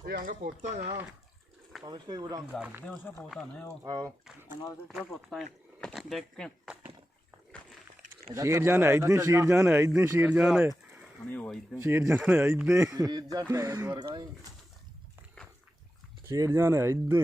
ये अंगा पोता है ना पामिश का उड़ा गर्दे उसका पोता नहीं हो उन्होंने तो पूरा पोता है डेक्कन शेर जान है इतने शेर जान है इतने शेर जान है नहीं वो इतने शेर जान है इतने शेर जान है द्वार का ही शेर जान है इतने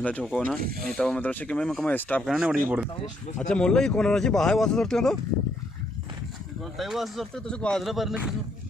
मतलब जो को ना नहीं तो मतलब से कि मैं कम स्टाफ करना उड़ी बोल अच्छा मोल्ला ये कोण राजी बाहेर वास करते तो कोणताही वास करते तुझे क्वाद्र भरणे किती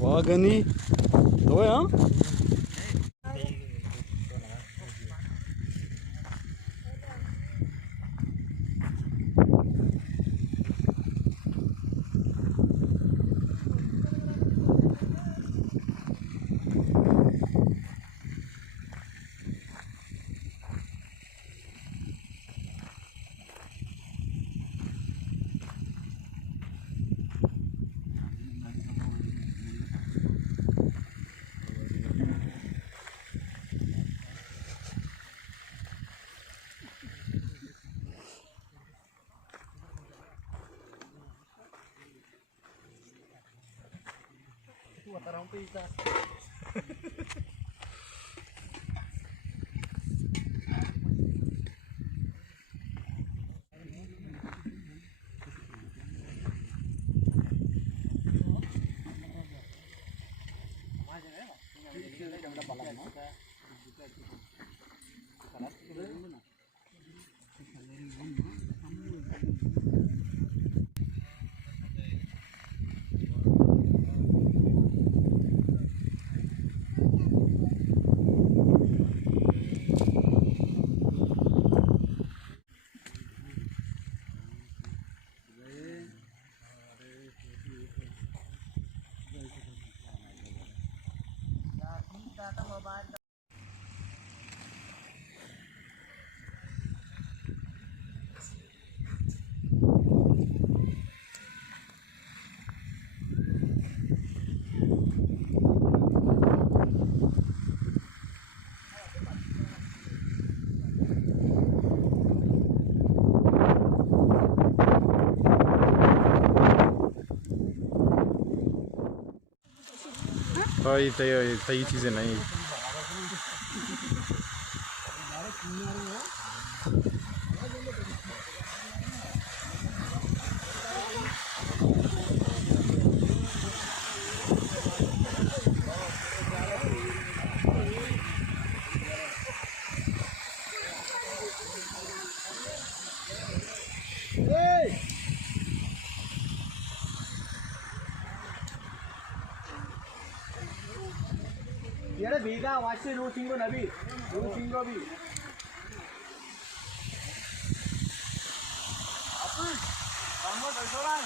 वाह गनी तो हाँ भाई सही चीज़ें नहीं ये भीगा वाचे रू सिंगो नबी रू सिंगो भी अपन हम तो छोड़ा